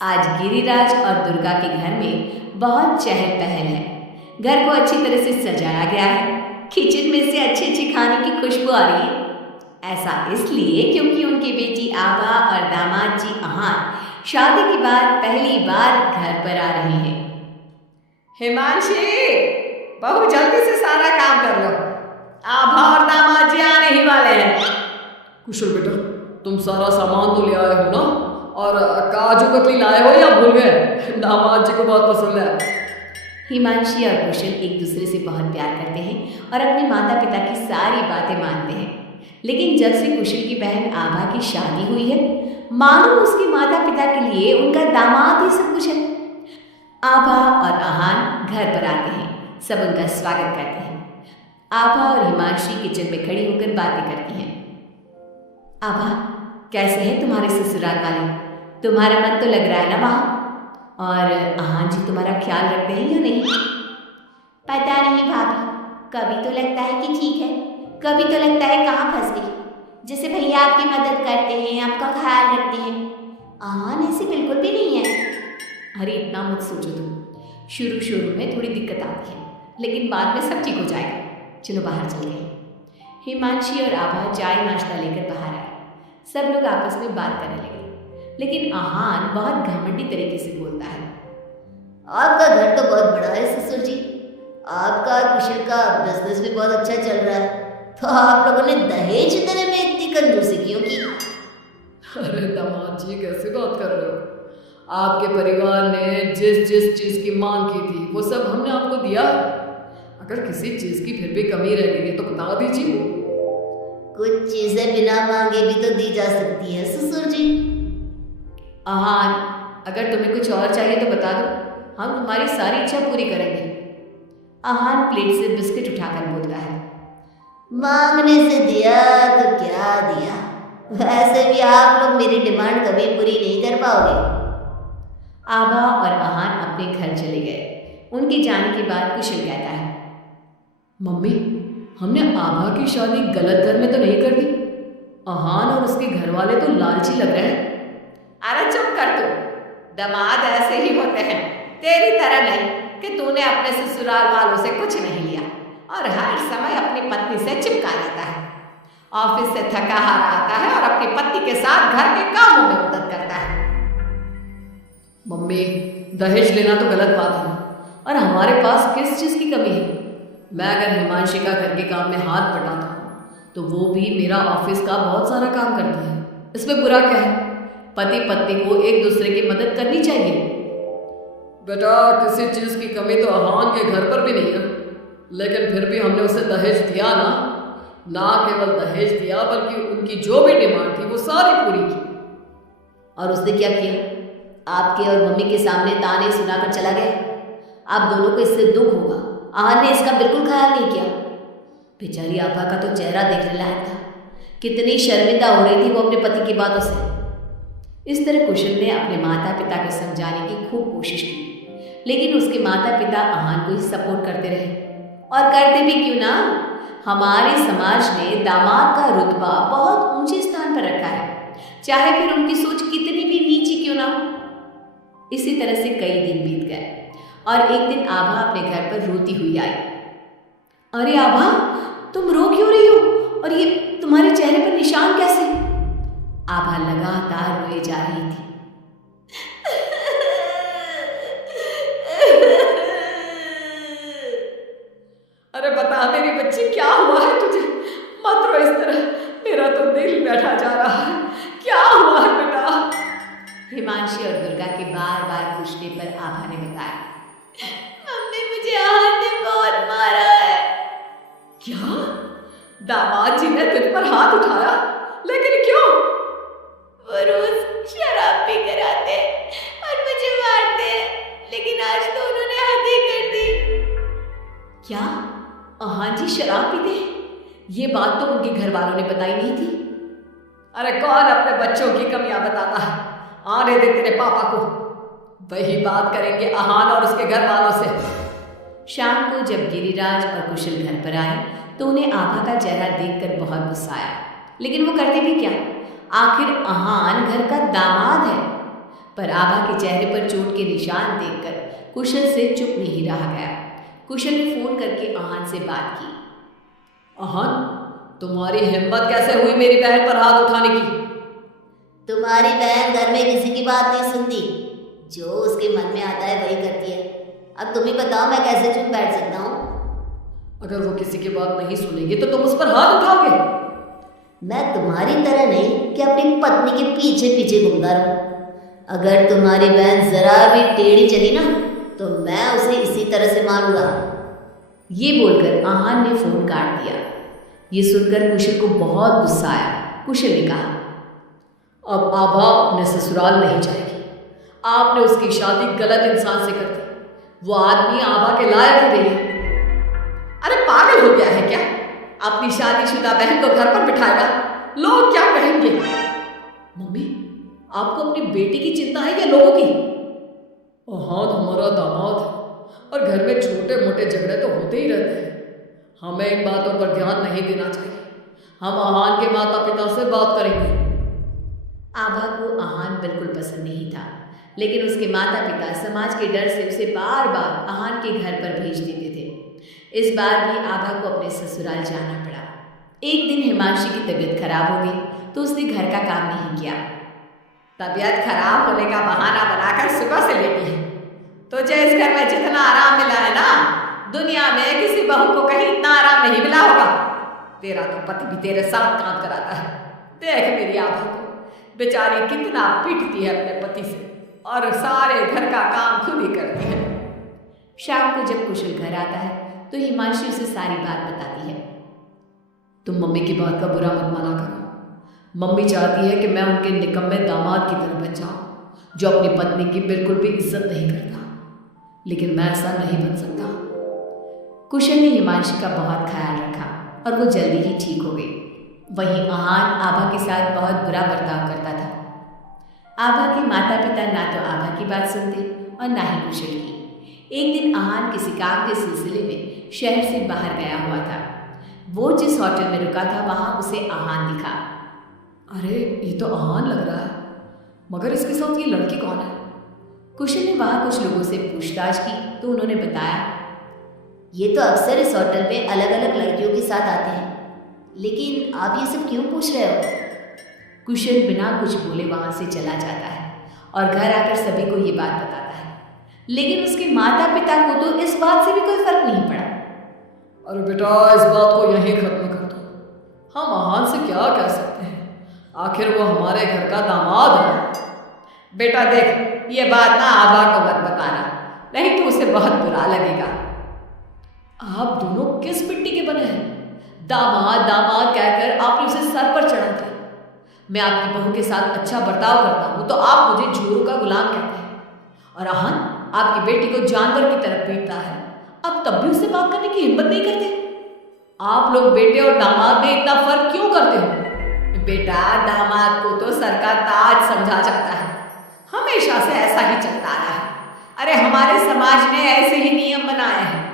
आज गिरिराज और दुर्गा के घर में बहुत चहल पहल है। घर को अच्छी तरह से सजाया गया है। किचन में से अच्छे अच्छे खाने की खुशबू आ रही है। ऐसा इसलिए क्योंकि उनकी बेटी आभा और दामाद जी अहान शादी के बाद पहली बार घर पर आ रहे हैं। हिमांशी, बहू जल्दी से सारा काम कर लो। आभा और दामाद जी आने ही वाले हैं। कुशल बेटा, तुम सारा सामान तो ले आए हो ना? और काजू कतली लाए हो या भूल गए? दामाद जी को बहुत पसंद है। हिमांशी और कुशल एक दूसरे से बहुत प्यार करते हैं और अपने माता पिता की सारी बातें मानते हैं। लेकिन जब से कुशल की बहन आभा की शादी हुई है, मानो उसके माता पिता के लिए उनका दामाद ही सब कुछ है। आभा और अहान घर पर आते हैं। सब उनका स्वागत करते हैं। आभा और हिमांशी किचन में खड़ी होकर बातें करती हैं। आभा, कैसे है तुम्हारे ससुराल वाले? तुम्हारा मन तो लग रहा है ना वहाँ? और अहान जी तुम्हारा ख्याल रखते हैं या नहीं? पता नहीं भाभी, कभी तो लगता है कि ठीक है, कभी तो लगता है कहाँ फंस गई। जैसे भैया आपकी मदद करते हैं, आपका ख्याल रखते हैं, अहान ऐसे बिल्कुल भी नहीं है। अरे इतना मत सोचो तुम। शुरू शुरू में थोड़ी दिक्कत आती है, लेकिन बाद में सब ठीक हो जाएगा। चलो बाहर चलते हैं। हिमांशी और आभा चाय नाश्ता लेकर बाहर आए। सब लोग आपस में बात करने लगे, लेकिन अहान बहुत घमंडी तरीके से बोलता है। आपका घर तो बहुत बड़ा है ससुर जी। आपका और कुशल का बिजनेस भी बहुत अच्छा चल रहा है, तो आप लोगों ने दहेज देने में इतनी कंजूसी क्यों की? अरे दामाद जी, कैसे बात कर रहे हो? आपके परिवार ने जिस जिस चीज की मांग की थी वो सब हमने आपको दिया। अगर किसी चीज की फिर भी कमी रह गई है तो बता दीजिए। कुछ चीजें बिना मांगे भी तो दी जा सकती है ससुर जी। अहान, अगर तुम्हें कुछ और चाहिए तो बता दो, हम तुम्हारी सारी इच्छा पूरी करेंगे। अहान प्लेट से बिस्किट उठाकर बोलता है। मांगने से दिया तो क्या दिया, वैसे भी आप लोग मेरी डिमांड कभी पूरी नहीं कर पाओगे। आभा और अहान अपने घर चले गए। उनके जाने के बाद कुशल कहता है, मम्मी, हमने आभा की शादी गलत घर में तो नहीं कर दी? अहान और उसके घर वाले तो लालची लग रहे हैं। अरे चुप कर तू। दामाद ऐसे ही होते हैं, तेरी तरह नहीं कि तूने अपने ससुराल वालों से कुछ नहीं लिया और हर समय अपनी पत्नी से चिपका रहता है। ऑफिस से थका हारा आता है और अपनी पत्नी के साथ घर के कामों में मदद करता है। मम्मी, दहेज लेना तो गलत बात है ना, और हमारे पास किस चीज़ की कमी है? मैं अगर हिमांशी का घर के काम में हाथ बटाता हूँ तो वो भी मेरा ऑफिस का बहुत सारा काम करती है। इसमें बुरा क्या है? पति पत्नी को एक दूसरे की मदद करनी चाहिए। बेटा, किसी चीज़ की कमी तो अहान के घर पर भी नहीं है, लेकिन फिर भी हमने उसे दहेज दिया ना। ना केवल दहेज दिया बल्कि उनकी जो भी डिमांड थी वो सारी पूरी की। और उसने क्या किया? आपके और मम्मी के सामने ताने सुनाकर चला गया। आप दोनों को इससे दुख होगा। अहान ने इसका बिल्कुल ख्याल नहीं किया। बेचारी आभा का तो चेहरा देखने लायक था। कितनी शर्मिंदा हो रही थी वो अपने पति की बातों से। इस तरह कुशल ने अपने माता पिता को समझाने की खूब कोशिश की, लेकिन उसके माता पिता अहान को ही सपोर्ट करते रहे। और करते भी क्यों ना, हमारे समाज ने दामाद का रुतबा बहुत ऊंचे स्थान पर रखा है, चाहे फिर उनकी सोच कितनी भी नीची क्यों ना हो। इसी तरह से कई दिन बीत गए और एक दिन आभा अपने घर पर रोती हुई आई। अरे आभा, तुम रो क्यों रही हो? और ये तुम्हारे चेहरे पर निशान कैसे? आभा लगातार रोए जा रही थी। अरे बता मेरी बच्ची, क्या हुआ है तुझे? मत रो इस तरह, मेरा तो दिल बैठा जा रहा है। क्या हुआ है बेटा? हिमांशी और दुर्गा के बार बार पूछने पर आभा ने बताया, मम्मी, मुझे अहान ने बहुत मारा है। क्या? दामाद जी ने तुझ पर हाथ उठाया? लेकिन क्यों? वो रोज शराब पी कर आते और मुझे मारते, लेकिन आज तो उन्होंने हद ही कर दी। क्या अहान जी शराब पीते हैं? ये बात तो उनके घर वालों ने बताई नहीं थी। अरे कौन अपने बच्चों की कमियां बताता है? आने दे तेरे पापा को, वही बात करेंगे अहान और उसके घर वालों से। शाम को जब गिरिराज और कुशल घर पर आए तो उन्हें आभा का चेहरा देखकर बहुत गुस्सा आया, लेकिन वो करते भी क्या? आखिर अहान घर का दामाद है। पर आभा के चेहरे पर चोट के निशान देखकर कुशल से चुप नहीं रहा गया। कुशल ने फोन करके आहान से बात की। आहान, तुम्हारी हिम्मत कैसे हुई मेरी बहन पर हाथ उठाने की? तुम्हारी बहन घर में किसी की बात नहीं सुनती, जो उसके मन में आता है वही करती है। अब तुम ही बताओ मैं कैसे चुप बैठ सकता हूँ? अगर वो किसी की बात नहीं सुनेगी तो तुम उस पर हाथ उठाओगे? मैं तुम्हारी तरह नहीं कि अपनी पत्नी के पीछे पीछे घूमता रहूं। अगर तुम्हारी बहन जरा भी टेढ़ी चली ना तो मैं उसे इसी तरह से मारूंगा। ये बोलकर आहान ने फोन काट दिया। ये सुनकर कुशल को बहुत गुस्सा आया। कुशल ने कहा, अब आभा अपने ससुराल नहीं जाएगी। आपने उसकी शादी गलत इंसान से कर दी। वो आदमी आभा के लायक ही नहीं है। अरे पागल हो गया है क्या? अपनी शादीशुदा बहन को घर पर बिठाएगा? लोग क्या कहेंगे? मम्मी, आपको अपनी बेटी की चिंता है या लोगों की? आहान हमारा दामाद है और घर में छोटे मोटे झगड़े तो होते ही रहते हैं। हमें इन बातों पर ध्यान नहीं देना चाहिए। हम आहान के माता पिता से बात करेंगे। आभा को आहान बिल्कुल पसंद नहीं था, लेकिन उसके माता पिता समाज के डर से उसे बार बार आहान के घर पर भेज देते थे। इस बार भी आभा को अपने ससुराल जाना पड़ा। एक दिन हिमांशी की तबीयत खराब हो गई तो उसने घर का काम नहीं किया। तबीयत खराब होने का बहाना बनाकर सुबह से लेटी है। तुझे इस घर में जितना आराम मिला है ना, दुनिया में किसी बहू को कहीं इतना आराम नहीं मिला होगा। तेरा तो पति भी तेरे साथ काम कराता है। देख मेरी आभा को, बेचारी कितना पीटती है अपने पति से और सारे घर का काम खुद ही करती है। शाम को जब कुशल घर आता है तो हिमांशी उसे सारी बात बताती है। तुम मम्मी की बात का बुरा मत माना करो। मम्मी चाहती है कि मैं उनके निकम्मे दामाद की तरह बन जाऊं, जो अपनी पत्नी की बिल्कुल भी इज्जत नहीं करता। लेकिन मैं ऐसा नहीं बन सकता। कुशल ने हिमांशी का बहुत ख्याल रखा और वो जल्दी ही ठीक हो गई। वहीं आहान आभा के साथ बहुत बुरा बर्ताव करता था। आभा के माता पिता ना तो आभा की बात सुनते और ना ही कुशल की। एक दिन आहान किसी काम के सिलसिले में शहर से बाहर गया हुआ था। वो जिस होटल में रुका था वहां उसे आहान दिखा। अरे ये तो आहान लग रहा है, मगर इसके साथ ये लड़की कौन है? कुशल ने वहां कुछ लोगों से पूछताछ की तो उन्होंने बताया, ये तो अक्सर इस होटल में अलग अलग लड़कियों के साथ आते हैं, लेकिन आप ये सब क्यों पूछ रहे हो? कुशल बिना कुछ बोले वहां से चला जाता है और घर आकर सभी को ये बात बताता है। लेकिन उसके माता पिता को तो इस बात से भी कोई फर्क नहीं पड़ा। अरे बेटा, इस बात को यहीं खत्म कर दो। हम आहान से क्या कह सकते हैं? आखिर वो हमारे घर का दामाद है। बेटा देख, ये बात ना आभा को मत बताना, नहीं तो उसे बहुत बुरा लगेगा। आप दोनों किस मिट्टी के बने हैं? दामाद दामाद कहकर आपने उसे सर पर चढ़ा दिया। मैं आपकी बहू के साथ अच्छा बर्ताव करता हूँ तो आप मुझे झूरू का गुलाम कहते हैं। और आहान आपकी बेटी को जानवर की तरह पीटता है, अब तब भी उससे बात करने की हिम्मत नहीं करते। आप लोग बेटे और दामाद में इतना फर्क क्यों करते हो? बेटा, दामाद को तो सर का ताज समझा जाता है, हमेशा से ऐसा ही चलता रहा है। अरे हमारे समाज ने ऐसे ही नियम बनाए हैं।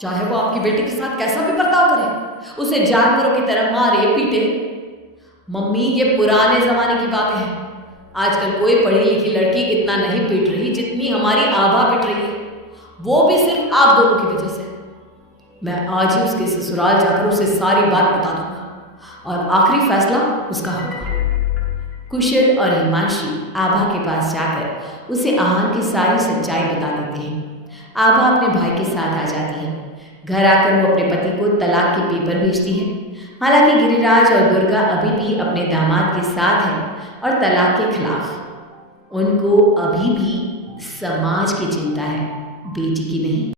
चाहे वो आपकी बेटी के साथ कैसा भी बर्ताव करे, उसे जानवरों की तरह मारे पीटे। मम्मी, ये पुराने जमाने की बातें हैं। आजकल कोई पढ़ी लिखी लड़की इतना नहीं पीट रही जितनी हमारी आभा पीट रही है, वो भी सिर्फ आप दोनों की वजह से। मैं आज ही उसके ससुराल जाकर उसे सारी बात बता दूंगा और आखिरी फैसला उसका होगा। कुशल और हिमांशी आभा के पास जाकर उसे आहान की सारी सच्चाई बता देते हैं। आभा अपने भाई के साथ आ जाती है। घर आकर वो अपने पति को तलाक के पेपर भेजती है। हालांकि गिरिराज और दुर्गा अभी भी अपने दामाद के साथ हैं और तलाक के खिलाफ। उनको अभी भी समाज की चिंता है, बेटी की नहीं।